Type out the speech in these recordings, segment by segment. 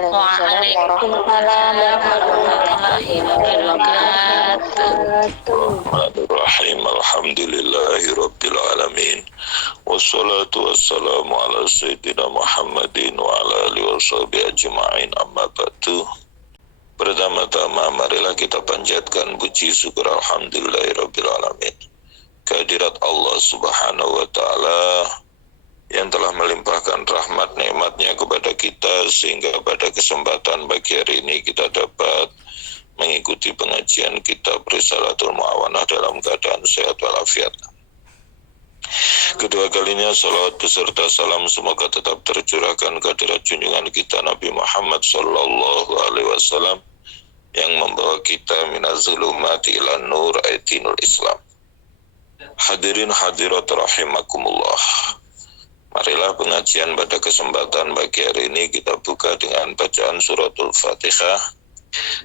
Waalaikumsalam warahmatullahi wabarakatuh. Bismillahirrahmanirrahim. Alhamdulillahirabbil alamin. Wassalatu wassalamu ala sayyidina Muhammadin wa ala alihi washabihi ajma'in. Amma ba'du. Pertama-tama marilah kita panjatkan puji syukur alhamdulillahirabbil alamin. Kehadirat Allah Subhanahu wa taala yang telah melimpahkan rahmat nikmatnya kepada kita sehingga pada kesempatan pagi hari ini kita dapat mengikuti pengajian kitab Risalatul Mu'awanah dalam keadaan sehat walafiat. Kedua kalinya salawat beserta salam semoga tetap tercurahkan ke hadirat junjungan kita Nabi Muhammad sallallahu alaihi wasallam yang membawa kita minaz zulumati ilan nur aitinul Islam. Hadirin hadirat rahimakumullah. Marilah pengajian pada kesempatan pagi hari ini kita buka dengan bacaan suratul Fatihah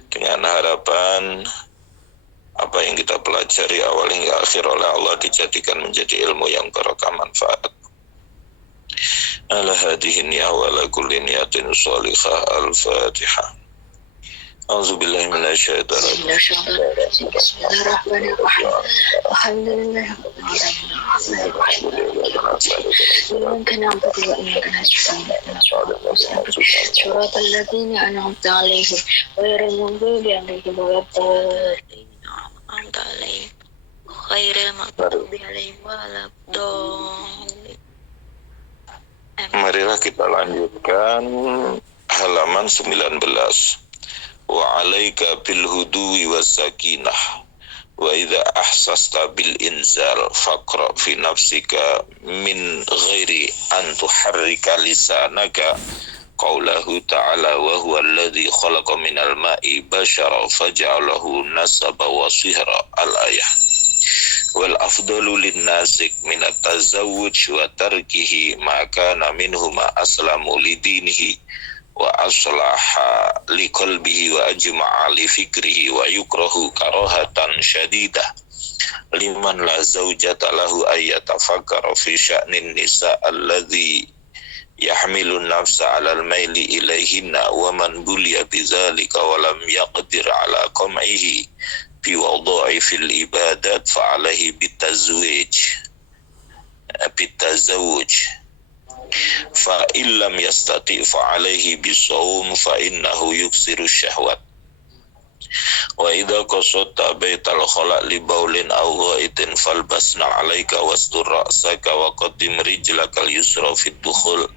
dengan harapan apa yang kita pelajari awal hingga akhir oleh Allah dijadikan menjadi ilmu yang barokah manfaat. Ala hadhihi niyah wa ala kulli niyatin shalihah. Al-Fatihah. A'udzubillahi minasyaitonir rajim. Bismillahirrahmanirrahim. Alhamdulillah. إياك نعبد وإياك نستعين صراط الذين أنعمت عليهم غير المغضوب عليهم ولا الضالين أنعمت عليهم غير المغضوب عليهم ولا الضالين. Marilah kita lanjutkan halaman 19. Wa 'alaika bil hudwi was sakinah wa idza ahsasta bil inzal faqra fi nafsika min ghairi an tuharrika lisanaka qaulahu ta'ala wa huwa alladhi khalaqa minal ma'i bashara faja'alahu nasaba wa sihra al-ayah wal afdalu lin nasik min at-tazawwuj wa tarkihi ma kana minhuma aslamu lidinihi wa aslaha li qalbihi wa ajma'a li fikrihi wa yukrahu karahatan syadidah liman la zawjata lahu ayyatafakkara fi sya'nin nisa alladhi yahmilun nafsa 'alal maili ilaihinna wa man buliya bidzalika wa lam yaqdir 'ala qam'ihi bi wadha'i fil ibadat fa 'alaihi bitazawwuj fa illam yastati fa alaihi bisawm fa innahu yuksiru syahwat wa idza qasatta baital khala li baulin aw ghaitin falbasna alaika wastur ra'saka wa qaddim rijlakal yusra fid dukhul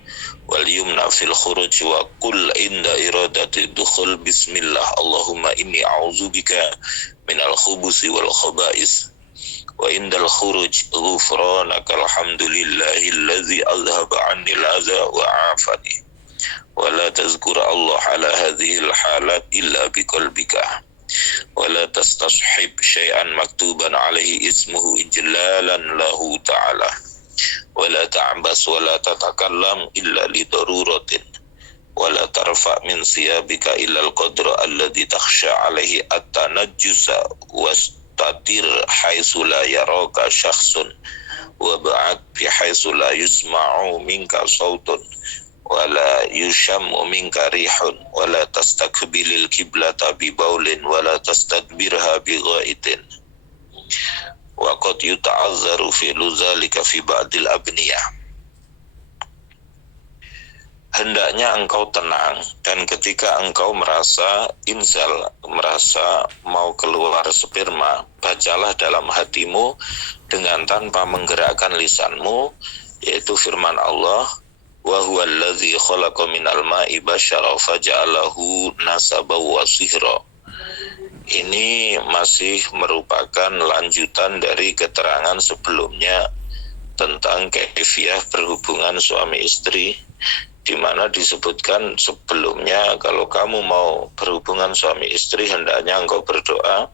wal yumna fil khuruj wa qul inda iradati dukhul bismillah Allahumma inni a'udzubika minal khubuthi wal khaba'is wa indal khuruj ghufranaka alhamdulillahilladzi azhaba 'anni al-adha wa 'afani wa la tazkur Allah ala hadhihi al-halat illa biqalbika wa la tastashhib syai'an maktuban 'alaihi ismuhu ijlalan lahu ta'ala wa la ta'bas wa la tatakallam illa li daruratin wa la tarfa min thiyabika illa al-qadra alladhi takhsha 'alaihi at-tanajjusa tatir haitsu la yaraka syakhsun wa ba'd bi haitsu la yusma'u minka sautun wa la yushammu minka rihun wa la tastakbilil qiblata bi baulin wa la tastadbirha bi ghaitin wa qad yuta'azzaru fi luzalika fi ba'dil abniyah. Hendaknya engkau tenang dan ketika engkau merasa inzal, merasa mau keluar sperma, bacalah dalam hatimu dengan tanpa menggerakkan lisanmu, yaitu firman Allah, wa huwa allazi khalaqa minal ma'i bashara faja'alahu nasaba wa sihra. Ini masih merupakan lanjutan dari keterangan sebelumnya tentang kaifiyah berhubungan suami istri, di mana disebutkan sebelumnya kalau kamu mau berhubungan suami istri hendaknya engkau berdoa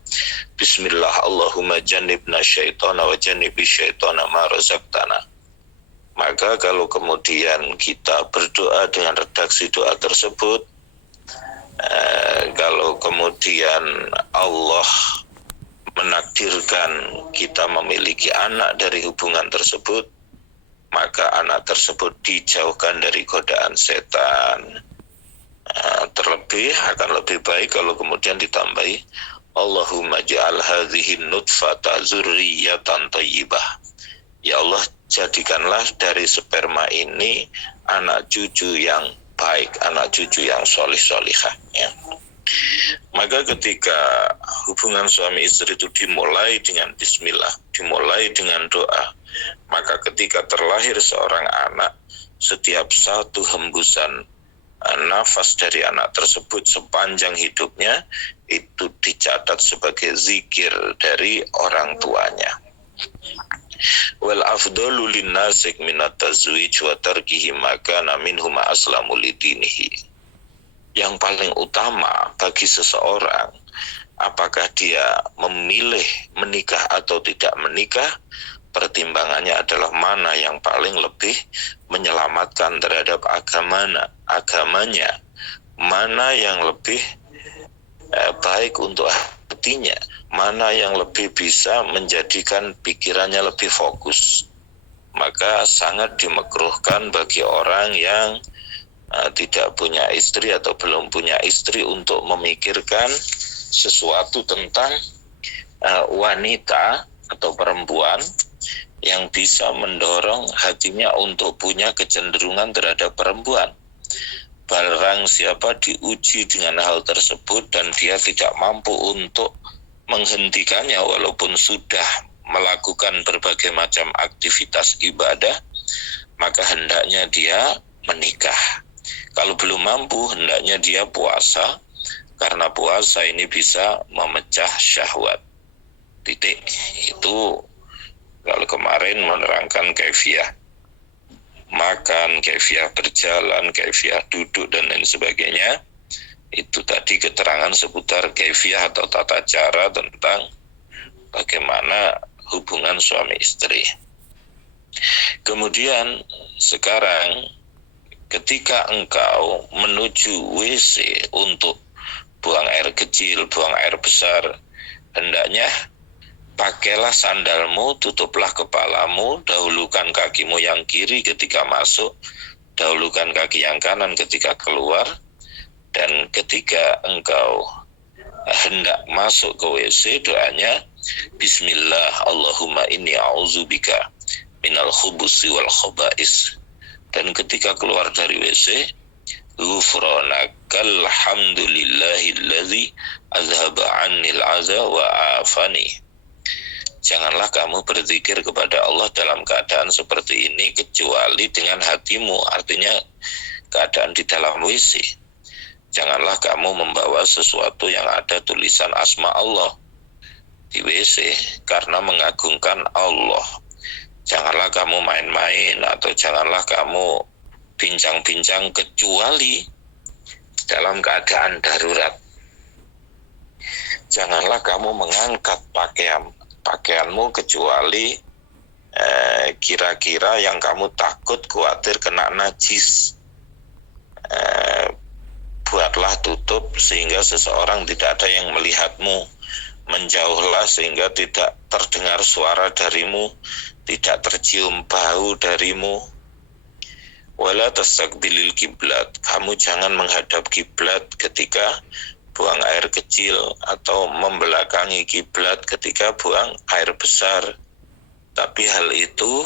bismillah Allahumma jannibna syaitana wa jannibi syaitana ma razaqtana. Maka kalau kemudian kita berdoa dengan redaksi doa tersebut, kalau kemudian Allah menakdirkan kita memiliki anak dari hubungan tersebut, maka anak tersebut dijauhkan dari godaan setan. Terlebih akan lebih baik kalau kemudian ditambahi Allahumma ja'al hadhihi nutfata zurriyatan thayyibah. Ya Allah, jadikanlah dari sperma ini anak cucu yang baik, anak cucu yang solih-solihah, ya. Maka ketika hubungan suami istri itu dimulai dengan bismillah, dimulai dengan doa, maka ketika terlahir seorang anak, setiap satu hembusan nafas dari anak tersebut sepanjang hidupnya itu dicatat sebagai zikir dari orang tuanya. Wal afdalu linnasik minat tazwij wa tarkihi makana minhum aslamu lidinihi. Yang paling utama bagi seseorang, apakah dia memilih menikah atau tidak menikah, pertimbangannya adalah mana yang paling lebih menyelamatkan terhadap agamanya, mana yang lebih baik untuk hatinya, mana yang lebih bisa menjadikan pikirannya lebih fokus. Maka sangat dimakruhkan bagi orang yang tidak punya istri atau belum punya istri untuk memikirkan sesuatu tentang wanita atau perempuan yang bisa mendorong hatinya untuk punya kecenderungan terhadap perempuan. Barang siapa diuji dengan hal tersebut dan dia tidak mampu untuk menghentikannya walaupun sudah melakukan berbagai macam aktivitas ibadah, maka hendaknya dia menikah. Kalau belum mampu, hendaknya dia puasa, karena puasa ini bisa memecah syahwat. Titik. Itu kalau kemarin menerangkan kaifiah makan, kaifiah berjalan, kaifiah duduk, dan lain sebagainya. Itu tadi keterangan seputar kaifiah atau tata cara tentang bagaimana hubungan suami istri. Kemudian sekarang ketika engkau menuju WC untuk buang air kecil, buang air besar, hendaknya pakailah sandalmu, tutuplah kepalamu, dahulukan kakimu yang kiri ketika masuk, dahulukan kaki yang kanan ketika keluar, dan ketika engkau hendak masuk ke WC, doanya Bismillah, Allahumma inni a'udzubika minal khubusi wal khaba'is. Dan ketika keluar dari WC, ghufranakal hamdulillahilladzi azhaba annil aza wa afani. Janganlah kamu berzikir kepada Allah dalam keadaan seperti ini kecuali dengan hatimu, artinya keadaan di dalam WC. Janganlah kamu membawa sesuatu yang ada tulisan asma Allah di WC karena mengagungkan Allah. Janganlah kamu main-main atau janganlah kamu bincang-bincang kecuali dalam keadaan darurat. Janganlah kamu mengangkat pakaianmu kecuali kira-kira yang kamu takut khawatir kena najis. Buatlah tutup sehingga seseorang tidak ada yang melihatmu. Menjauhlah sehingga tidak terdengar suara darimu, tidak tercium bau darimu. Wala tastaqbilil kiblat. Kamu jangan menghadap kiblat ketika buang air kecil atau membelakangi kiblat ketika buang air besar. Tapi hal itu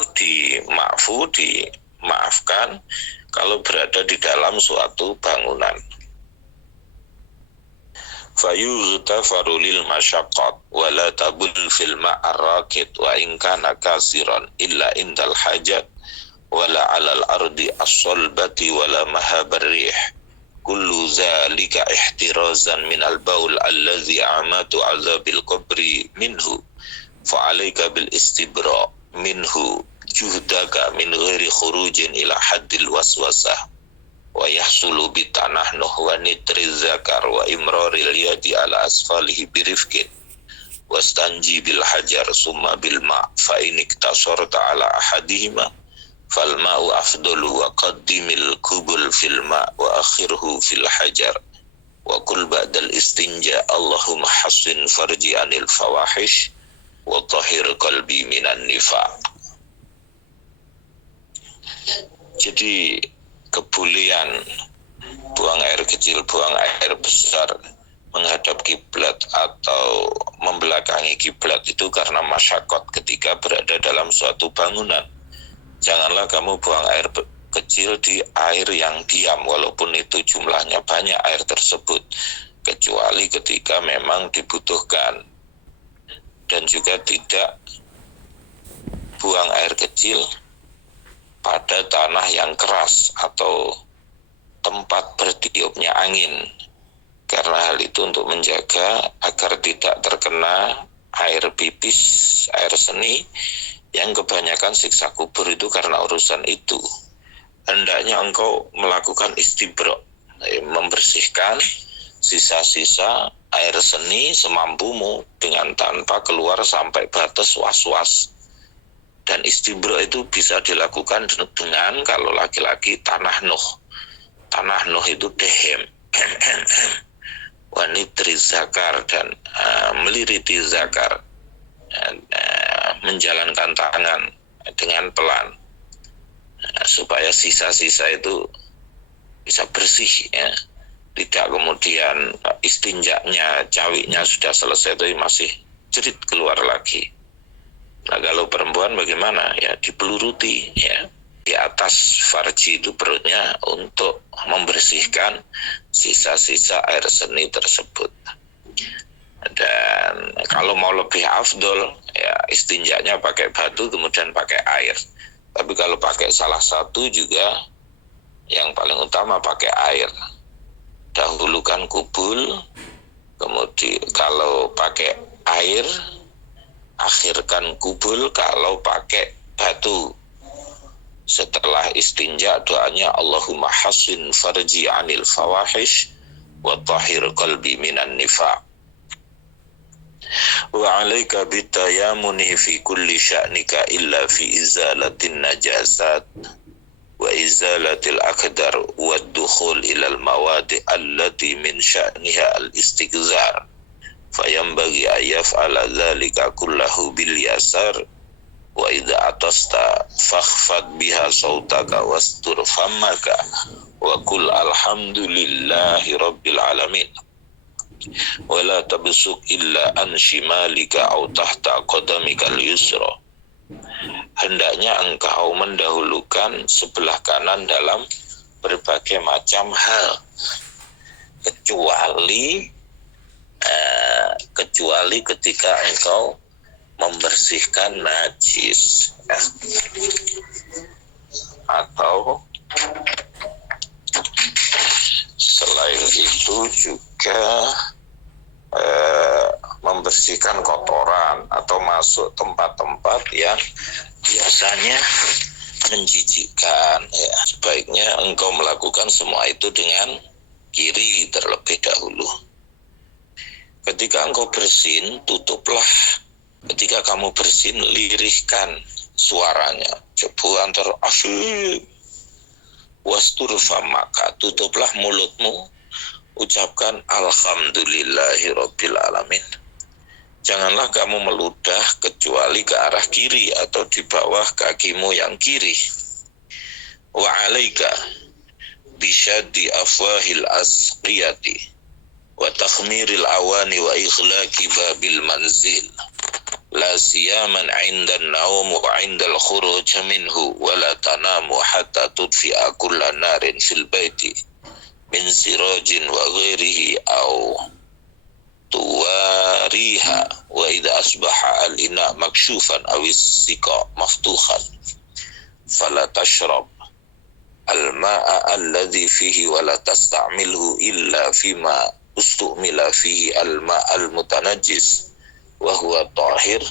dimaafkan kalau berada di dalam suatu bangunan. Fayughtafaru lil masyaqqat wa la tabul fil ma'ar rakid wa in kana kasiran illa indal hajat wa la 'alal ardi as-salbati wa la mahabar rih kullu zalika ihtirazan minal baul allazi amatu azabil qabri minhu fa 'alaika bil istibra minhu juhdaka min ghairi khurujin ila haddil waswasah wa yahsulu bitanahnuh wa nitriz zakar wa imraril yadi ala asfalihi birifkin wastanji bil hajar summa bil ma' fa in iktasarta ala ahadihima fal ma'u afdalu wa qaddimil kubul fil ma' wa akhirhu fil hajar wa kul ba'dal istinja Allahumma hassin farji anil fawahish wa tahhir qalbi minan nifaq. Jadi kebolehan buang air kecil, buang air besar, menghadap kiblat atau membelakangi kiblat itu karena masyakot ketika berada dalam suatu bangunan. Janganlah kamu buang air kecil di air yang diam, walaupun itu jumlahnya banyak air tersebut, kecuali ketika memang dibutuhkan. Dan juga tidak buang air kecil pada tanah yang keras atau tempat bertiupnya angin, karena hal itu untuk menjaga agar tidak terkena air pipis, air seni yang kebanyakan siksa kubur itu karena urusan itu. Hendaknya engkau melakukan istibro, membersihkan sisa-sisa air seni semampumu dengan tanpa keluar sampai batas was-was. Dan istibro itu bisa dilakukan dengan, kalau laki-laki, tanah nuh. Tanah nuh itu dehem, wanitri zakar, dan meliriti zakar, menjalankan tangan dengan pelan, supaya sisa-sisa itu bisa bersih, ya. Tidak kemudian istinjaknya, cawiknya sudah selesai tapi masih jerit keluar lagi. Nah, kalau perempuan bagaimana? Ya dipeluruti, ya, di atas farji itu perutnya untuk membersihkan sisa-sisa air seni tersebut. Dan kalau mau lebih afdol, ya istinjaknya pakai batu kemudian pakai air. Tapi kalau pakai salah satu juga, yang paling utama pakai air. Dahulukan kubul, kemudian kalau pakai air, akhirkan kubul kalau pakai batu. Setelah istinja, doanya Allahumma hasin farji anil fawahish wa tahhir qalbi minan nifaq. Wa alaika bitayamuni fi kulli sya'nika illa fi izalatin najasat wa izalatil akdar wa dukhul ilal mawadi allati min sya'niha al-istighzar fayambagi ayaf'ala dhalika kullahu bil yasar wa idha atasta fakhfad biha sautaka wastur fammaka wa kul alhamdulillahi rabbil alamin wa la tabsuk illa an shimalika au tahta qadamika al-yusra. Hendaknya engkau mendahulukan sebelah kanan dalam berbagai macam hal, kecuali ketika engkau membersihkan najis, atau selain itu juga membersihkan kotoran atau masuk tempat-tempat yang biasanya menjijikkan, ya. Sebaiknya engkau melakukan semua itu dengan kiri terlebih dahulu. Ketika engkau bersin, tutuplah. Ketika kamu bersin, lirihkan suaranya. Coba antara asyik wastur famaka, tutuplah mulutmu, ucapkan alhamdulillahi rabbil alamin. Janganlah kamu meludah kecuali ke arah kiri atau di bawah kakimu yang kiri. Wa alaika bisyaddi afwahil asqiyati wa takhmiril awani wa ikhlaqi babil manzil la siyaman 'inda an-nawm wa 'inda al-khuruj minhu wa la tanamu hatta tudfi'a kulla narin fil baiti min sirajin wa ghairihi au tuwariha wa idza asbaha al-ina makshufan aw as-siqa maftuhan fala tashrab al-ma'a alladhi fihi wa la tasta'milhu illa fima ustumila fihi al-ma' al-mutanajjis wa huwa tahir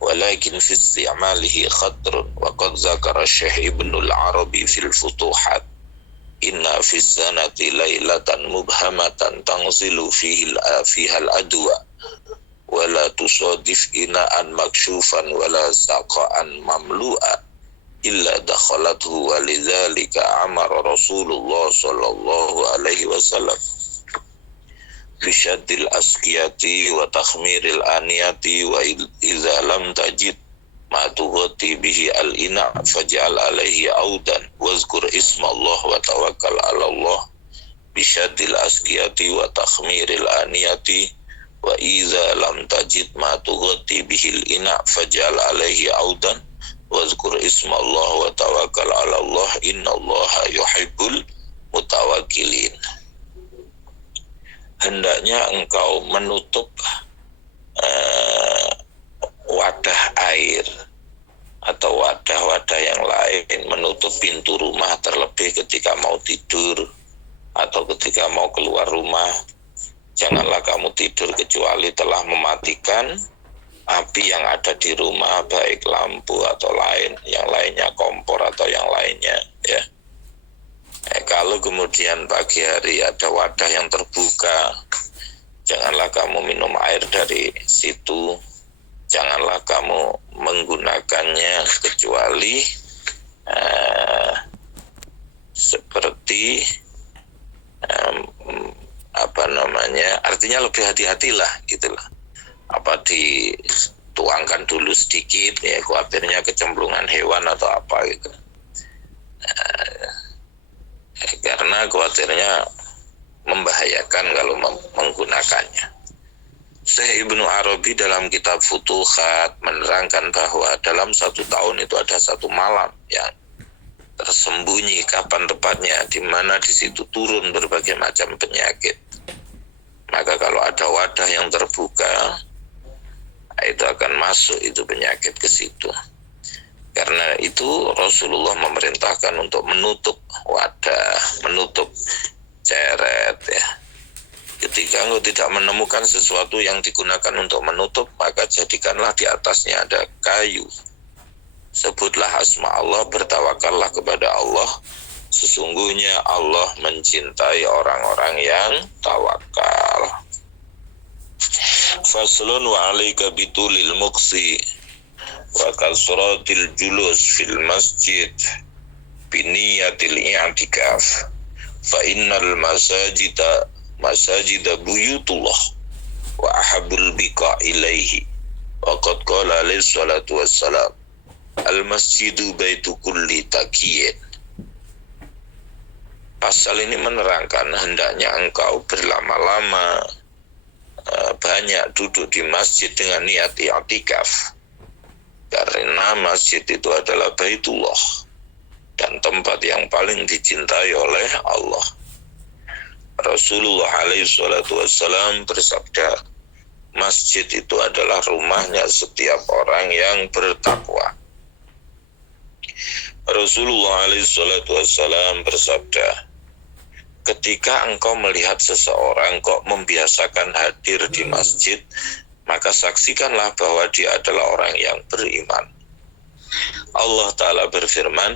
walakin fi isti'malihi khatrun wa qad zakara Syekh Ibnu al-Arabi fil Futuhat inna fi sanati lailatan mubhamatan tanzilu fiha al-adwa wa la tusadif ina'an makshufan wa la saqa'an mamlu'a illa dakhalathu wa lidzalika amara Rasulullah sallallahu alaihi wasallam bisyaddil asqiyati wa takhmiril aniyati wa idza lam tajid ma tughati bihi al-ina faj'al alaihi audan wazkur ismallah wa tawakkal 'ala Allah bisyadil askiyati wa takhmiril aniyati wa idza lam tajid ma tughati bihil ina faj'al alaihi audan wazkur ismallah wa tawakkal 'ala Allah innallaha yuhibbul mutawakkilin. Hendaknya engkau menutup wadah air atau wadah-wadah yang lain, menutup pintu rumah terlebih ketika mau tidur atau ketika mau keluar rumah. Janganlah kamu tidur kecuali telah mematikan api yang ada di rumah, baik lampu atau yang lainnya, kompor atau yang lainnya, ya. Kalau kemudian pagi hari ada wadah yang terbuka, janganlah kamu minum air dari situ, janganlah kamu menggunakannya kecuali seperti artinya lebih hati-hatilah gitulah. Dituangkan dulu sedikit, ya, khawatirnya kecemplungan hewan atau apa gitu. Karena khawatirnya membahayakan kalau menggunakannya. Syekh Ibnu Arabi dalam kitab Futuhat menerangkan bahwa dalam 1 tahun itu ada 1 malam yang tersembunyi kapan tepatnya, di mana di situ turun berbagai macam penyakit. Maka kalau ada wadah yang terbuka, itu akan masuk itu penyakit ke situ. Karena itu Rasulullah memerintahkan untuk menutup wadah, menutup ceret, ya. Ketika engkau tidak menemukan sesuatu yang digunakan untuk menutup, maka jadikanlah di atasnya ada kayu. Sebutlah asma Allah, bertawakallah kepada Allah. Sesungguhnya Allah mencintai orang-orang yang tawakal. Faslun wa alaika bitulil muqsi wa kasratil julus fil masjid biniyatil i'tikaf fa innal masajida buyutullah wa ahabul biqa ilaihi wa qad qala alaihi salatu wassalam al masjidu baitu kulli taqiyin. Pasal ini menerangkan hendaknya engkau berlama-lama banyak duduk di masjid dengan niat i'tikaf, karena masjid itu adalah baitullah dan tempat yang paling dicintai oleh Allah. Rasulullah SAW bersabda, masjid itu adalah rumahnya setiap orang yang bertakwa. Rasulullah SAW bersabda, ketika engkau melihat seseorang kok membiasakan hadir di masjid, maka saksikanlah bahwa dia adalah orang yang beriman. Allah Ta'ala berfirman,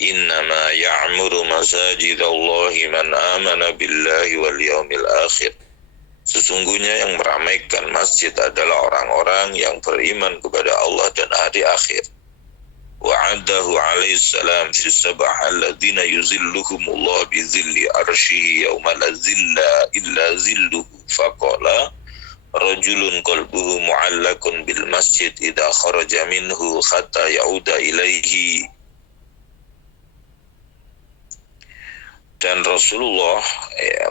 innama ya'muru masajidallahi man amana billahi wal yawmil akhir. Sesungguhnya yang meramaikan masjid adalah orang-orang yang beriman kepada Allah dan hari akhir. Wa'adahu alaihi salam fi sabah alladhina yuzilluhumullah bizilli arshihi yawma la zilla illa zilluhu faqala rajulun qalbuhu mu'allakun bil masjid idha kharaja minhu hatta ya'uda ilaihi. Dan Rasulullah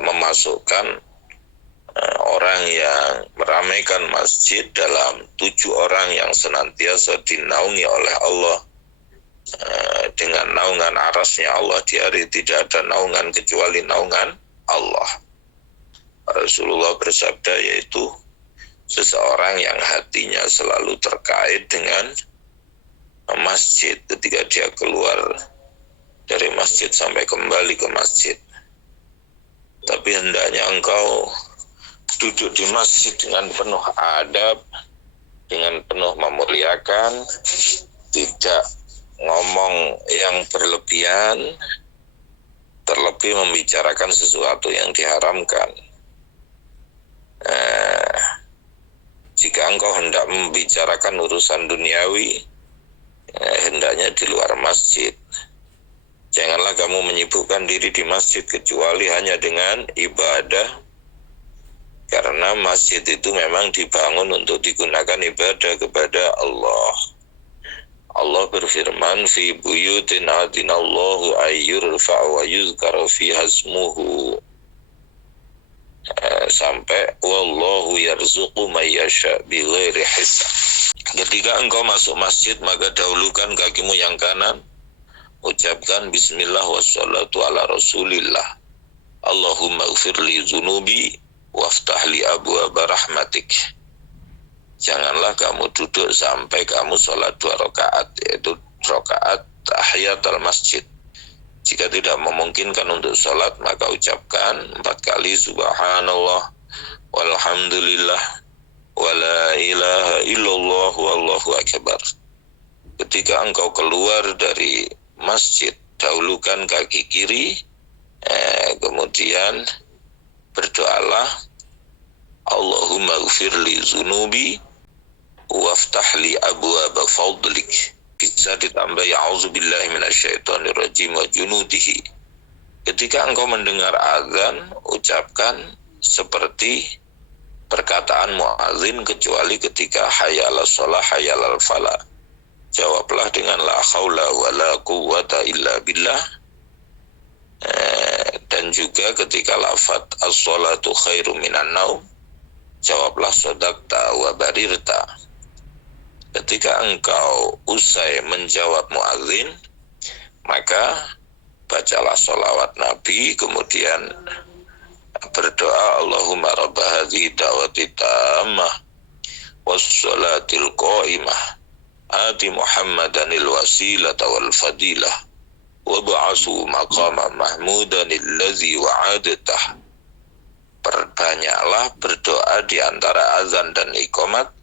memasukkan orang yang meramaikan masjid dalam 7 orang yang senantiasa dinaungi oleh Allah dengan naungan arasnya Allah. Di hari tidak ada naungan kecuali naungan Allah. Rasulullah bersabda, yaitu seseorang yang hatinya selalu terkait dengan masjid ketika dia keluar dari masjid sampai kembali ke masjid. Tapi hendaknya engkau duduk di masjid dengan penuh adab, dengan penuh memuliakan, tidak ngomong yang berlebihan, terlebih membicarakan sesuatu yang diharamkan. Jika engkau hendak membicarakan urusan duniawi, hendaknya di luar masjid. Janganlah kamu menyibukkan diri di masjid kecuali hanya dengan ibadah, karena masjid itu memang dibangun untuk digunakan ibadah kepada Allah. Allah berfirman fi buyutin adinallahu ayyurfa wa yuzkara fiha ismuhu sampai wallahu yarzuqu may yasha bighairi hisab. Ketika engkau masuk masjid, maka dahulukan kakimu yang kanan, ucapkan bismillah wassalatu ala rasulillah. Allahumma ighfirli dzunubi waftah li abwaaba rahmatik. Janganlah kamu duduk sampai kamu sholat 2 rakaat, yaitu rakaat tahiyatul masjid. Jika tidak memungkinkan untuk sholat, maka ucapkan 4 kali subhanallah walhamdulillah wala ilaha illallah wallahu akbar. Ketika engkau keluar dari masjid, dahulukan kaki kiri, kemudian berdoalah Allahumma ighfirli dzunubi waftah li abwaaba fadlik. Bisa ditambah ya'udzubillahi minasyaitonirrajim wa junudihi. Ketika engkau mendengar azan, ucapkan seperti perkataan muadzin kecuali ketika hayya 'alas shalah hayya 'alal falah. Jawablah dengan la haula wala quwwata illa billah. Dan juga ketika lafaz as-shalatu khairum minan naum, jawablah shadaqta wa barirta. Ketika engkau usai menjawab muadzin, maka bacalah sholawat Nabi, kemudian berdoa Allahumma rabba hadhihi da'wati tammah wassalatil qa'imah ati Muhammadanil wasilata wal fadilah wab'athu maqama mahmudan allazi wa'adatah. Perbanyaklah berdoa di antara azan dan iqamat,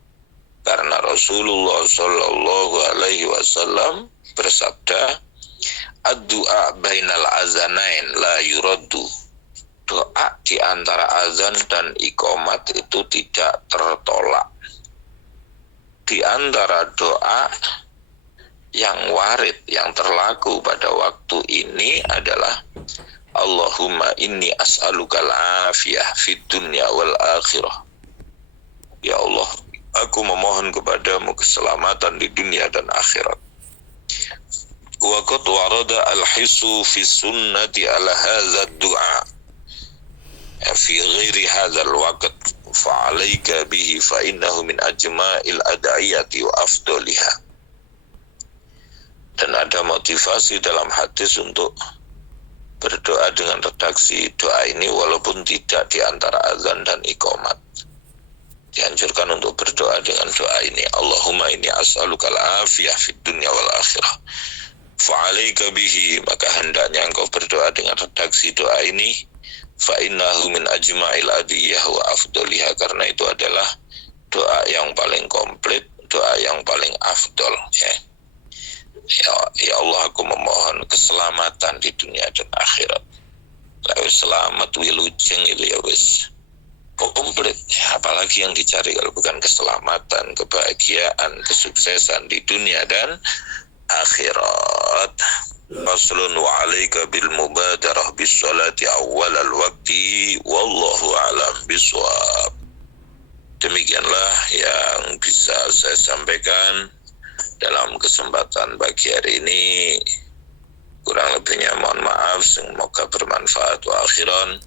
karena Rasulullah Shallallahu Alaihi Wasallam bersabda, ad-du'a bainal azanain la yuraddu. Doa di antara azan dan iqamat itu tidak tertolak. Di antara doa yang warid, yang terlaku pada waktu ini adalah Allahumma inni as'alukal afiyah fid dunya wal akhirah. Ya Allah, aku memohon kepadamu keselamatan di dunia dan akhirat. Wa qad warada al-hisu fi sunnati ala hadza ad-du'a fi ghairi hadza al-waqt fa 'alaika bihi fa innahu min ajma'il ad'iyati wa afdaliha. Dan ada motivasi dalam hadis untuk berdoa dengan redaksi doa ini walaupun tidak di antara azan dan iqamat. Dianjurkan untuk berdoa dengan doa ini, Allahumma inni as'alukal afiyah fid dunya wal akhirah fa'alaika bihi. Maka hendaknya engkau berdoa dengan redaksi doa ini, fa innahu min ajma'il adiyah wa afdoliha, karena itu adalah doa yang paling komplit, doa yang paling afdol. Ya Allah, aku memohon keselamatan di dunia dan akhirat. Lalu selamat wilujeng itu ya wis komplit, apalagi yang dicari kalau bukan keselamatan, kebahagiaan, kesuksesan di dunia dan akhirat. Faslun wa 'alaika bil mubadarah bis salati awwal al waqti wallahu a'lam bishawab. Demikianlah yang bisa saya sampaikan dalam kesempatan pagi hari ini. Kurang lebihnya mohon maaf, semoga bermanfaat. Wa akhiran,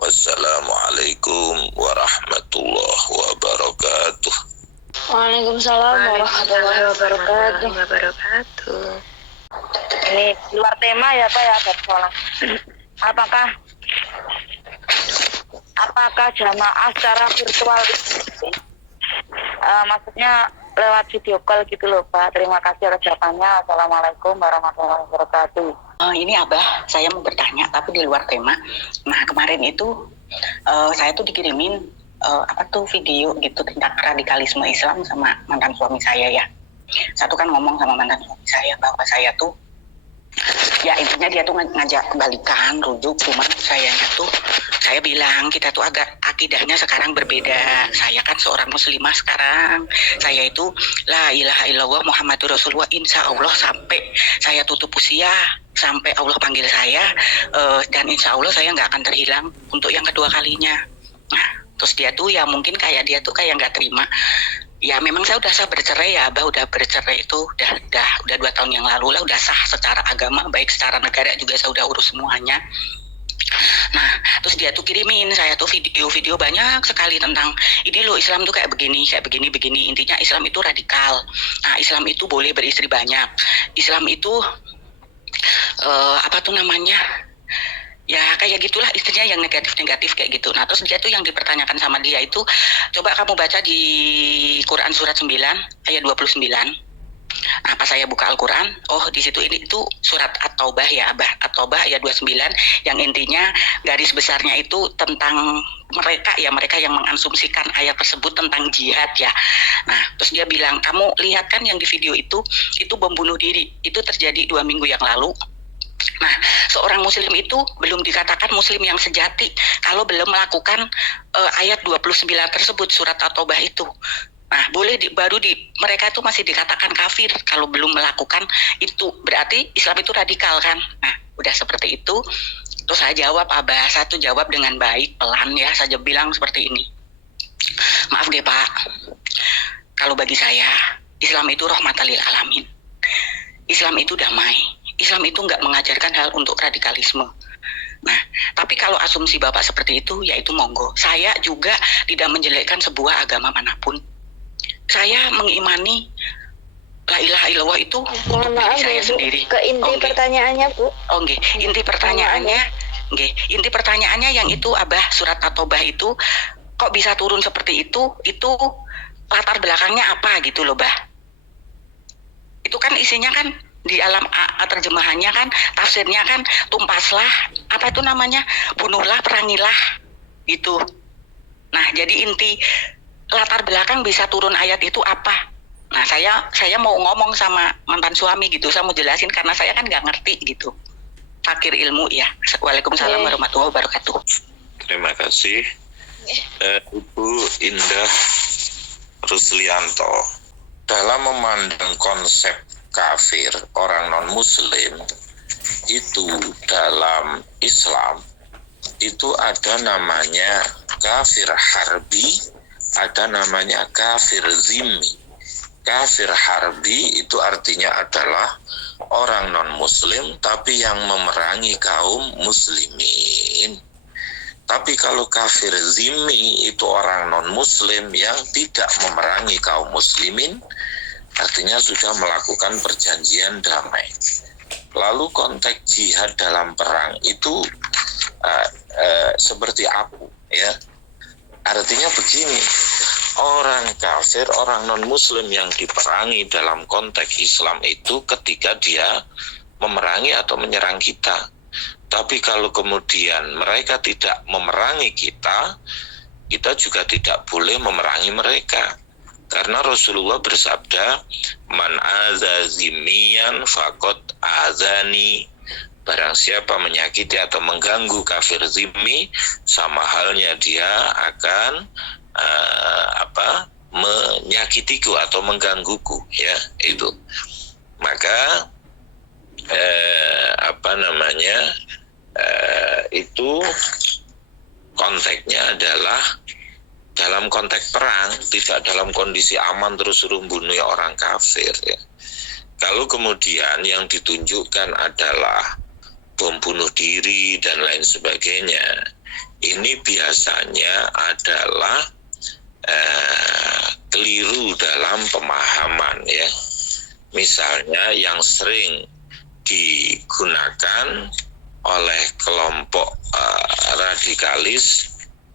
wassalamualaikum warahmatullahi wabarakatuh. Waalaikumsalam warahmatullahi wabarakatuh. Ini luar tema ya Pak ya, Bapak. Apakah jamaah secara virtual maksudnya lewat video call gitu loh Pak? Terima kasih atas jawabannya. Assalamualaikum warahmatullahi wabarakatuh. Ini Abah, saya mau bertanya tapi di luar tema. Nah kemarin itu saya tuh dikirimin video gitu tentang radikalisme Islam sama mantan suami saya ya. Satu kan ngomong sama mantan suami saya bahwa saya tuh ya intinya dia tuh ngajak kebalikan, rujuk, cuman saya bilang kita tuh agak akidahnya sekarang berbeda. Saya kan seorang muslimah sekarang. Saya itu la ilaha illallah Muhammadur Rasulullah insya Allah sampai saya tutup usia, sampai Allah panggil saya, dan insya Allah saya nggak akan terhilang untuk yang kedua kalinya. Nah, terus dia tuh ya mungkin kayak dia tuh kayak nggak terima Ya memang saya udah sah bercerai ya, Abah udah bercerai itu udah 2 tahun yang lalu lah, udah sah secara agama, baik secara negara juga saya udah urus semuanya. Nah, terus dia tuh kirimin saya tuh video-video banyak sekali tentang ini loh Islam tuh kayak begini, begini. Intinya Islam itu radikal. Nah, Islam itu boleh beristri banyak. Islam itu apa tuh namanya? Ya kayak gitulah istrinya yang negatif-negatif kayak gitu. Nah terus dia tuh yang dipertanyakan sama dia itu, coba kamu baca di Quran surat 9 ayat 29. Nah pas saya buka Al-Quran, oh di situ ini itu surat At-Taubah ya Abah, At-Taubah ayat 29 yang intinya garis besarnya itu tentang mereka yang mengasumsikan ayat tersebut tentang jihad ya. Nah terus dia bilang, kamu lihat kan yang di video itu bom bunuh diri, itu terjadi 2 minggu yang lalu. Nah, seorang muslim itu belum dikatakan muslim yang sejati kalau belum melakukan ayat 29 tersebut, surat At-Taubah itu. Nah, mereka itu masih dikatakan kafir kalau belum melakukan itu. Berarti Islam itu radikal kan? Nah, udah seperti itu. Terus saya jawab, Abah, saya tuh jawab dengan baik, pelan ya, saya bilang seperti ini. Maaf deh Pak, kalau bagi saya, Islam itu rahmatan lil alamin. Islam itu damai. Islam itu nggak mengajarkan hal untuk radikalisme. Nah, tapi kalau asumsi Bapak seperti itu, ya itu monggo. Saya juga tidak menjelekkan sebuah agama manapun. Saya mengimani la ilaha illallah itu untuk diri saya sendiri. Ke inti pertanyaannya, Bu. Inti pertanyaannya yang itu Abah, surat At-Taubah itu kok bisa turun seperti itu latar belakangnya apa gitu loh, Bah. Itu kan isinya kan di alam terjemahannya kan, tafsirnya kan, tumpaslah, apa itu namanya, bunuhlah, perangilah, gitu. Nah, jadi inti latar belakang bisa turun ayat itu apa? Nah, saya mau ngomong sama mantan suami gitu, saya mau jelasin karena saya kan nggak ngerti gitu. Fakir ilmu ya. Waalaikumsalam warahmatullahi wabarakatuh. Terima kasih, Ibu Indah Ruslianto. Dalam memandang konsep kafir orang non-muslim itu dalam Islam itu ada namanya kafir harbi, ada namanya kafir zimmi. Kafir harbi itu artinya adalah orang non-muslim tapi yang memerangi kaum muslimin. Tapi kalau kafir zimmi itu orang non-muslim yang tidak memerangi kaum muslimin, artinya sudah melakukan perjanjian damai. Lalu konteks jihad dalam perang itu seperti apa ya? Artinya begini, orang kafir, orang non-muslim yang diperangi dalam konteks Islam itu ketika dia memerangi atau menyerang kita. Tapi kalau kemudian mereka tidak memerangi kita, kita juga tidak boleh memerangi mereka. Karena Rasulullah bersabda, man aza zimmiyan faqad azani. Barang siapa menyakiti atau mengganggu kafir zimmi, sama halnya dia akan menyakitiku atau menggangguku, ya itu. Maka itu konteksnya adalah dalam konteks perang, tidak dalam kondisi aman terus suruh bunuh orang kafir ya. Kalau kemudian yang ditunjukkan adalah bom bunuh diri dan lain sebagainya, ini biasanya adalah keliru dalam pemahaman ya. Misalnya yang sering digunakan oleh kelompok radikalis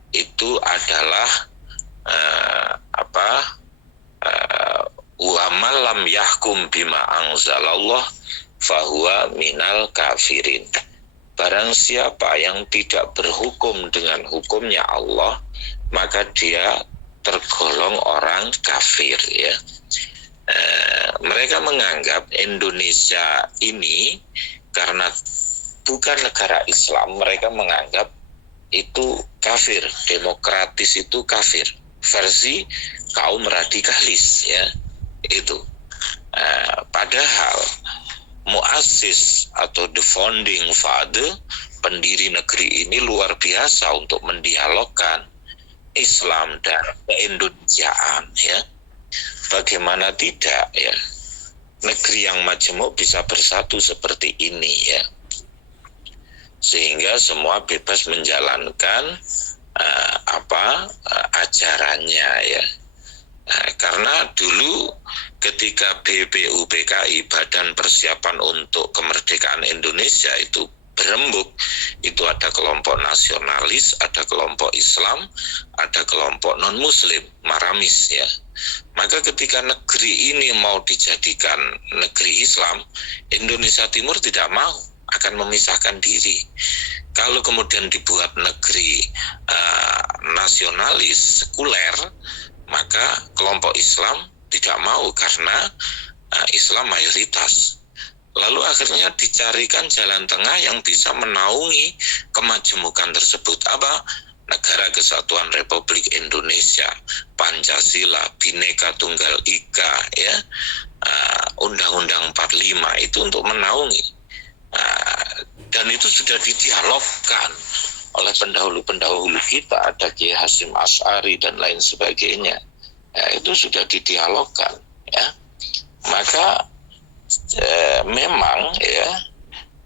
itu adalah wa man lam yahkum bima anzalallah fahuwa minal kafirin. Barang siapa yang tidak berhukum dengan hukumnya Allah, maka dia tergolong orang kafir ya. Mereka menganggap Indonesia ini karena bukan negara Islam, mereka menganggap itu kafir, demokratis itu kafir, versi kaum radikalis ya itu. Padahal muassis atau the founding father, pendiri negeri ini luar biasa untuk mendialogkan Islam dan keindonesiaan ya. bagaimana tidak ya, negeri yang majemuk bisa bersatu seperti ini ya, sehingga semua bebas menjalankan ajarannya ya. Karena dulu ketika BPUPKI, Badan Persiapan untuk Kemerdekaan Indonesia itu berembuk, itu ada kelompok nasionalis, ada kelompok Islam, ada kelompok non-Muslim, Maramis ya. Maka ketika negeri ini mau dijadikan negeri Islam, Indonesia Timur tidak mau, akan memisahkan diri. Kalau kemudian dibuat negeri nasionalis, sekuler, maka kelompok Islam tidak mau karena Islam mayoritas. Lalu akhirnya dicarikan jalan tengah yang bisa menaungi kemajemukan tersebut. Apa? Negara Kesatuan Republik Indonesia, Pancasila, Bhinneka Tunggal Ika, ya, Undang-Undang 45 itu untuk menaungi. Dan itu sudah didialogkan oleh pendahulu-pendahulu kita, ada Kiai Hasyim Asy'ari dan lain sebagainya. Ya, itu sudah didialogkan, ya. Maka memang ya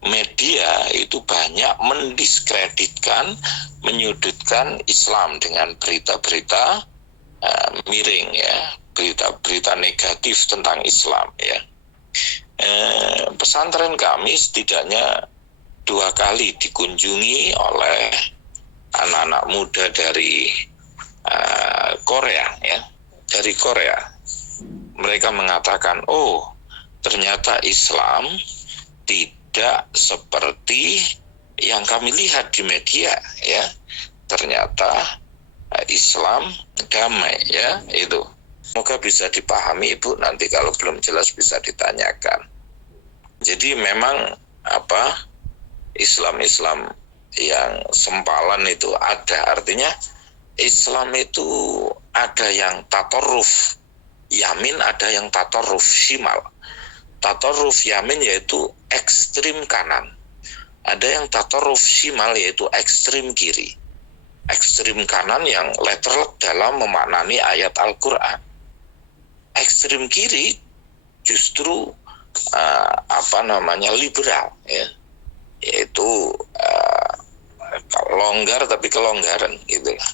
media itu banyak mendiskreditkan, menyudutkan Islam dengan berita-berita miring ya, berita-berita negatif tentang Islam ya. Pesantren kami setidaknya 2 kali dikunjungi oleh anak-anak muda dari Korea ya, dari Korea. Mereka mengatakan, oh ternyata Islam tidak seperti yang kami lihat di media ya. Ternyata Islam damai ya, itu. Semoga bisa dipahami Ibu, nanti kalau belum jelas bisa ditanyakan. Jadi memang Islam yang sempalan itu ada, artinya Islam itu ada yang tatoruf yamin, ada yang tatoruf shimal. Tatoruf yamin yaitu ekstrim kanan, ada yang tatoruf shimal yaitu ekstrim kiri. Ekstrim kanan yang letterlek dalam memaknani ayat Al-Quran. Ekstrim kiri justru liberal ya, yaitu longgar tapi kelonggaran gitulah.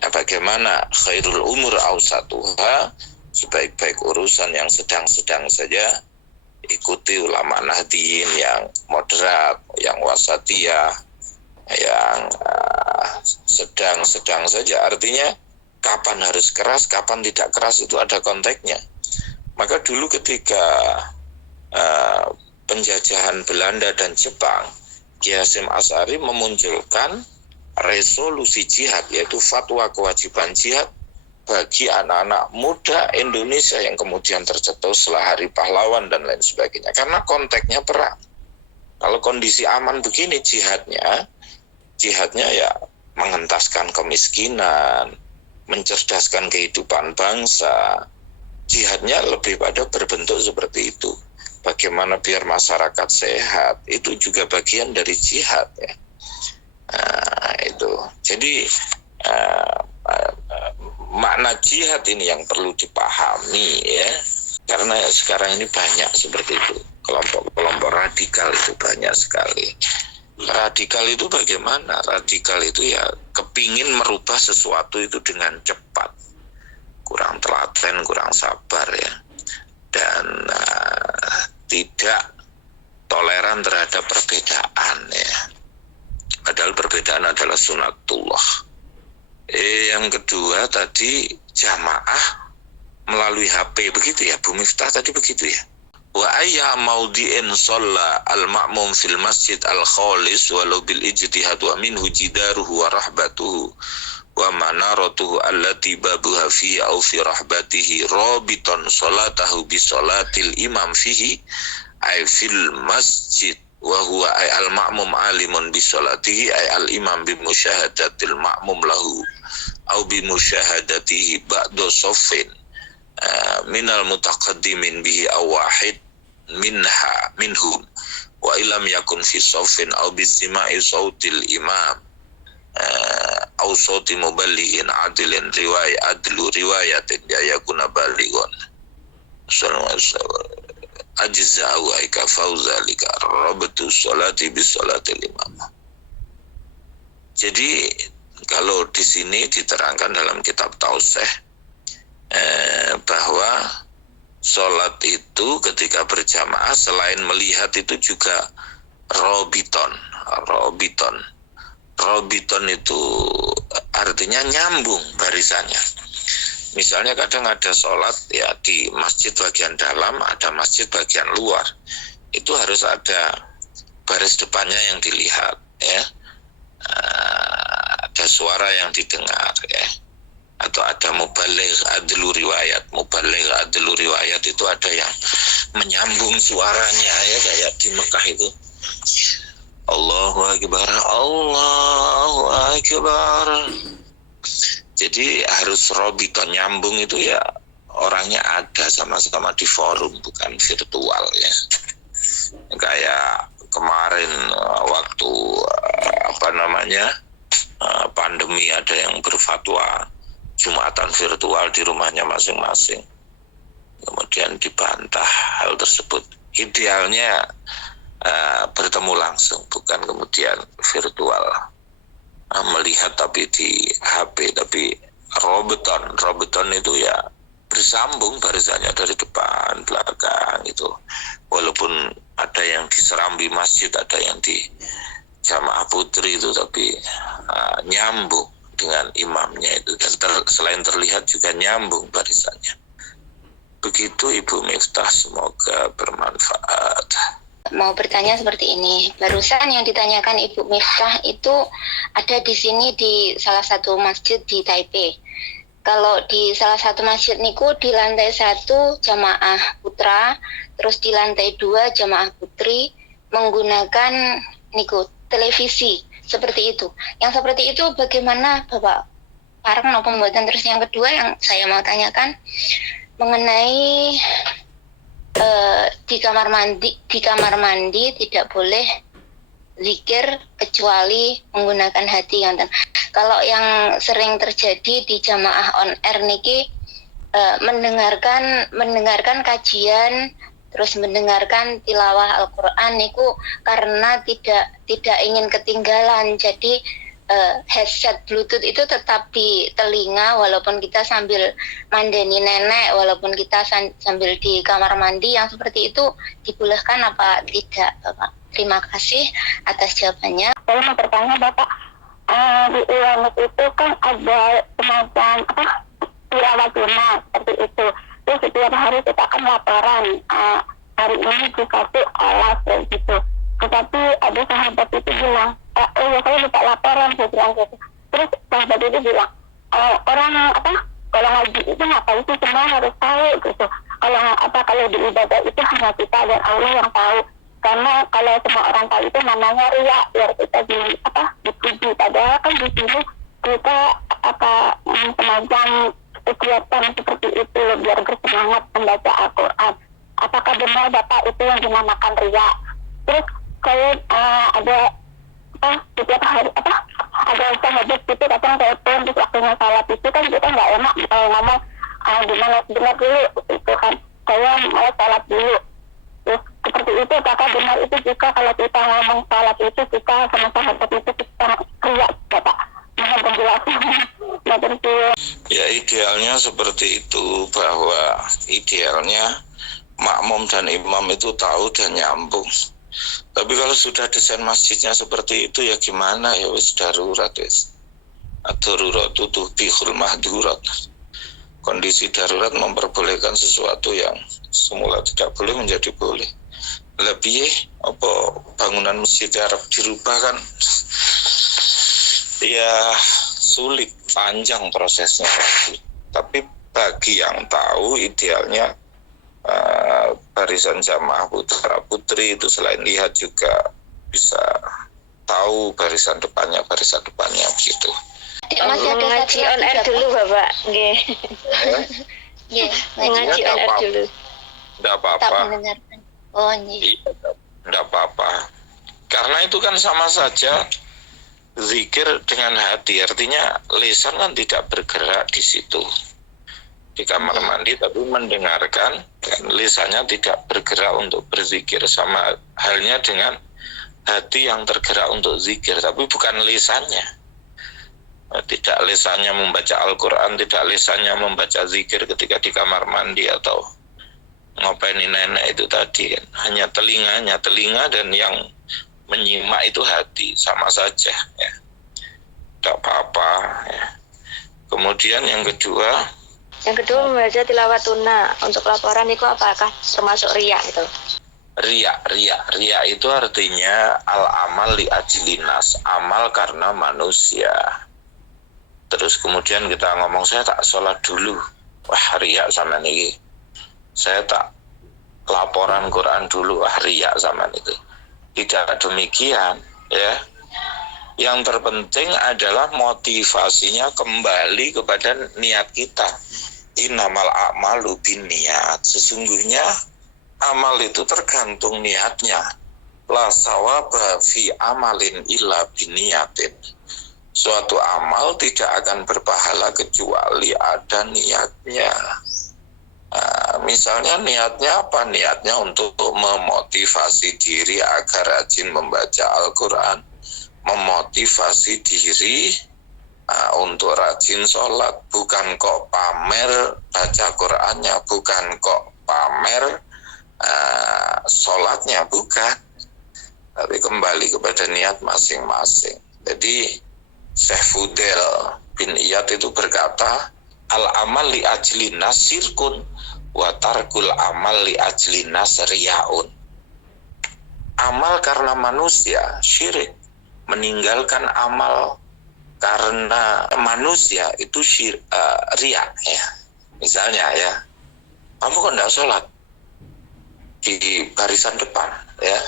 Bagaimana khairul umur awsatuha, sebaik-baik urusan yang sedang-sedang saja, ikuti ulama nahdiyin yang moderat, yang wasatiyah, yang sedang-sedang saja. Artinya kapan harus keras, kapan tidak keras itu ada konteksnya. Maka dulu ketika penjajahan Belanda dan Jepang, Kiai Hasyim Asy'ari memunculkan resolusi jihad, yaitu fatwa kewajiban jihad bagi anak-anak muda Indonesia yang kemudian tercetus setelah Hari Pahlawan dan lain sebagainya. Karena konteksnya perang. Kalau kondisi aman begini, jihadnya ya mengentaskan kemiskinan, mencerdaskan kehidupan bangsa. Jihadnya lebih pada berbentuk seperti itu. Bagaimana biar masyarakat sehat, itu juga bagian dari jihad ya. Itu. Jadi makna jihad ini yang perlu dipahami ya, karena sekarang ini banyak seperti itu, kelompok-kelompok radikal itu banyak sekali. Radikal itu bagaimana? Radikal itu ya kepingin merubah sesuatu itu dengan cepat, kurang telaten, kurang sabar ya, dan tidak toleran terhadap perbedaan ya. Padahal perbedaan adalah sunatullah. Yang kedua tadi jamaah melalui HP, begitu ya Bu Miftah tadi, begitu ya. Wa ayya maudi'in shalla al-ma'mum fil masjid al-khalis walau bil ijtihad wa minhu jidaruhu wa rahbatuhu wa manaratuhu allati babuha fi au fi rahbatihi rabitan salatahu bi salatil imam fihi ay fil masjid wa huwa ay al-ma'mum alimun bi salatihi ay al-imam bi musyahadatil ma'mum lahu au bi musyahadatihi ba'da saffin minal mutaqaddimin bihi aw wahid minhum wa illam yakun fi saffin aw bi sima'i sautil imam aw sauti muballighin adilin adlu riwayatin ya yakuna balighun. ajza'u aika fauzalika rabtu sholati bis sholatil imam. Jadi kalau di sini diterangkan dalam kitab Tausih bahwa sholat itu ketika berjamaah selain melihat itu juga robiton. Robiton itu artinya nyambung barisannya. Misalnya kadang ada sholat ya di masjid bagian dalam, ada masjid bagian luar. Itu harus ada baris depannya yang dilihat, ya. Ada suara yang didengar, ya. Atau ada mubaligh adlu riwayat. Mubaligh adlu riwayat itu ada yang menyambung suaranya, ya, kayak di Mekah itu. Allahu Akbar, Allahu Akbar. Jadi harus robiton, nyambung itu ya orangnya ada sama-sama di forum, bukan virtual, ya. Kayak kemarin waktu pandemi ada yang berfatwa Jumatan virtual di rumahnya masing-masing. Kemudian dibantah hal tersebut. Idealnya bertemu langsung, bukan kemudian virtual. Melihat tapi di HP, tapi robeton itu ya bersambung barisannya dari depan belakang itu. Walaupun ada yang di Serambi Masjid, ada yang di Jamaah Putri itu, tapi nyambung dengan imamnya itu, dan selain terlihat juga nyambung barisannya. Begitu Ibu Miftah, semoga bermanfaat. Mau bertanya seperti ini. Barusan yang ditanyakan Ibu Miftah itu ada di sini di salah satu masjid di Taipei. Kalau di salah satu masjid niku di lantai 1 jamaah putra, terus di lantai 2 jamaah putri menggunakan niku televisi seperti itu. Yang seperti itu bagaimana Bapak Pareng no pembuatan? Terus yang kedua yang saya mau tanyakan mengenai di kamar mandi tidak boleh zikir kecuali menggunakan hati. Kalau yang sering terjadi di jamaah on air niki mendengarkan kajian, terus mendengarkan tilawah Al-Quran niku karena tidak ingin ketinggalan. Jadi headset Bluetooth itu tetap di telinga walaupun kita sambil mandeni nenek, walaupun kita sambil di kamar mandi. Yang seperti itu dibolehkan apa tidak, Bapak? Terima kasih atas jawabannya. Saya mau bertanya Bapak, di Iwanik itu kan ada semacam tilawah sunnah seperti itu. Terus setiap hari kita kan laporan, hari ini dikasih olah kayak gitu. Tetapi ada sahabat itu bilang, saya lupa laporan, saya bilang gitu. Terus sahabat itu bilang, orang kalau ngaji itu ngapain sih, semua harus tahu gitu. Kalau di ibadah itu hanya kita dan Allah yang tahu. Karena kalau semua orang tahu itu namanya riya, biar kita dipuji. Padahal kan di sini kita semacam kegiatan seperti itu biar bersemangat membaca Al-Quran. Apakah benar Bapak itu yang dinamakan riya? Terus saya ada setiap hari ada sahabat gitu kadang telepon di waktunya salat itu kan kita nggak enak ngomong gimana benar dulu itu kan, saya mau salat dulu. Terus seperti itu, apakah benar itu jika kalau kita ngomong salat itu kita sama sahabat itu kita riya, Bapak? Mohon penjelasannya. Ya idealnya seperti itu, bahwa idealnya makmum dan imam itu tahu dan nyambung. Tapi kalau sudah desain masjidnya seperti itu ya gimana, ya wis darurat wis. Darurat itu bihul mahdurat. Kondisi darurat memperbolehkan sesuatu yang semula tidak boleh menjadi boleh. Lebih apa bangunan masjid Arab dirubah kan ya sulit, panjang prosesnya. Tapi bagi yang tahu idealnya barisan jamaah putra putri itu selain lihat juga bisa tahu barisan depannya begitu. Masih ada ngaji on air dulu Bapak. Nggih. Nggih, Ngaji on air dulu. Enggak apa-apa. tak mendengarkan. Oh, nggih. Enggak apa-apa. Karena itu kan sama saja zikir dengan hati, artinya lisan kan tidak bergerak di situ di kamar mandi, tapi mendengarkan Dan lisannya tidak bergerak untuk berzikir, sama halnya dengan hati yang tergerak untuk zikir, tapi bukan lisannya. Tidak lisannya membaca Al-Quran, tidak lisannya membaca zikir ketika di kamar mandi atau ngapain nenek itu tadi kan. Hanya telinga dan yang menyimak itu hati, sama saja ya, tidak apa-apa ya. Kemudian yang kedua membaca tilawat tuna untuk laporan itu apakah termasuk riya itu? Riya itu artinya al-amal li ajlinas, amal karena manusia. Terus kemudian kita ngomong, saya tak sholat dulu, wah riya sama ini. Saya tak laporan Quran dulu, wah riya sama itu. Tidak demikian ya. Yang terpenting adalah motivasinya kembali kepada niat kita. Innamal a'malu binniyat. Sesungguhnya amal itu tergantung niatnya. La sawaba fi amalin illa binniyatin. Suatu amal tidak akan berpahala kecuali ada niatnya. Misalnya niatnya apa? Niatnya untuk memotivasi diri agar rajin membaca Al-Quran, memotivasi diri untuk rajin sholat, bukan kok pamer baca Qurannya, bukan kok pamer sholatnya, bukan, tapi kembali kepada niat masing-masing. Jadi Syekh Fudel bin Iyad itu berkata, al-amal li ajlinas sirkun wa tarkul amal li ajlinas riyaun. Amal karena manusia syirik, meninggalkan amal karena manusia itu riya ya. Misalnya ya, kamu kok enggak sholat di barisan depan ya,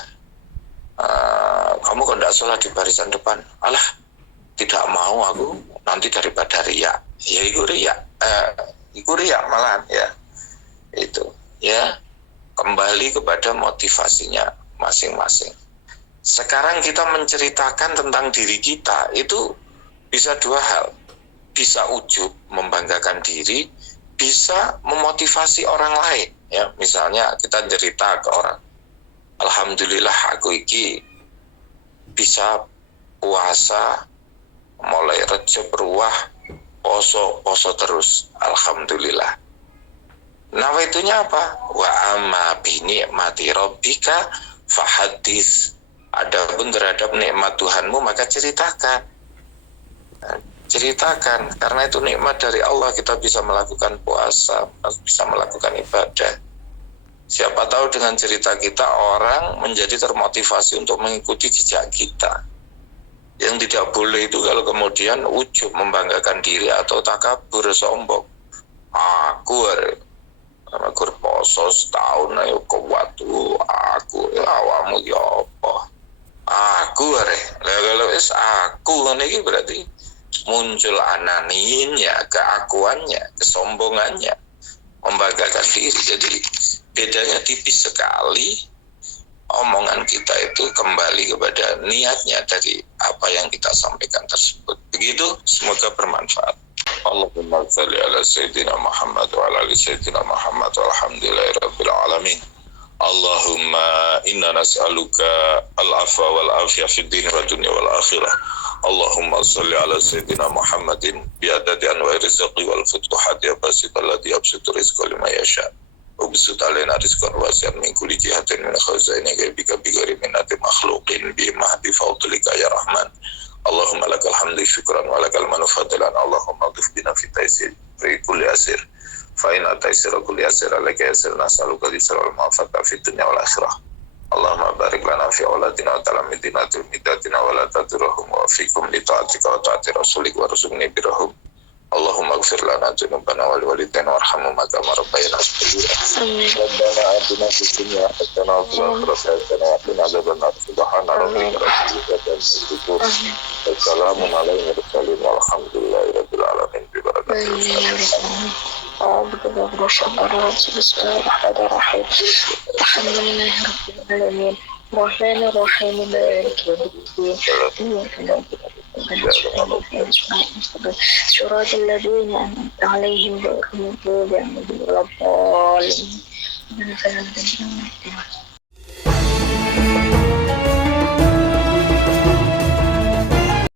kamu kok enggak sholat di barisan depan, alah tidak mau aku nanti daripada riya, ya itu riya, malahan ya. Itu ya, kembali kepada motivasinya masing-masing. Sekarang kita menceritakan tentang diri kita, itu bisa dua hal, bisa ujub membanggakan diri, bisa memotivasi orang lain ya. Misalnya kita cerita ke orang, alhamdulillah aku iki bisa puasa mulai Rejab Ruah, poso terus, alhamdulillah. Nawaitunya apa? Wa amma bi ni'mati rabbika fahadits. Adapun terhadap nikmat Tuhanmu maka ceritakan. Ceritakan, karena itu nikmat dari Allah, kita bisa melakukan puasa, bisa melakukan ibadah. Siapa tahu dengan cerita kita orang menjadi termotivasi untuk mengikuti jejak kita. Yang tidak boleh itu kalau kemudian ujub membanggakan diri atau takabur sombong. Aku poso setahun ayo kuat tuh, aku awamu ya apa? Aku aku ini berarti muncul ananinya, keakuannya, kesombongannya, membanggakan diri. Jadi bedanya tipis sekali. Omongan kita itu kembali kepada niatnya dari apa yang kita sampaikan tersebut. Begitu, semoga bermanfaat. Allahumma shalli ala sayyidina Muhammad wa ala ali sayyidina Muhammad walhamdulillahirabbil alamin. Allahumma inna nas'aluka al-afwa wal afiyah fid din wa dunya wal akhirah. Allahumma shalli ala sayyidina Muhammadin bi adadi anwa'i rizqi wal futuhati abasital ladzi yabsutu rizqa liman yasha. Ubsut alaina rizqan wasi'an min kulli jihatin min khazaini ghaibika bi ghairi minati makhluqin bi mahdi fadlika ya rahman. Allahumma lakal hamdu syukran wa lakal manfa'atan. Allahumma dhif bina fi taysir fi kulli asir. Fa inna taysira kulli asir alaka yasir, nas'aluka dzikra wal ma'afata fi dunya wal akhirah. Allahumma barik lana fi auladina wa talamidina tumidatina wa la tadurhum wa fikum li ta'atika wa ta'ati rasulik wa rzuqni birahum. Allahumma ighfir lana dzunubana wal walidayna warhamhuma kama rabbayana shaghira. Rabbana atina fid dunya hasanah wa fil akhirati hasanah wa qina adzabannar. Subhana rabbika rabbil izzati amma yasifun. Wassalamun ala al-mursalin walhamdulillahi rabbil alamin. Bi barakatihi. Bismillahirrahmanirrahim. Alhamdulillahi rabbil alamin. Rahmanir rahim, maliki yaumiddin. صراط الذين أنعمت عليهم غير المغضوب عليهم ولا الضالين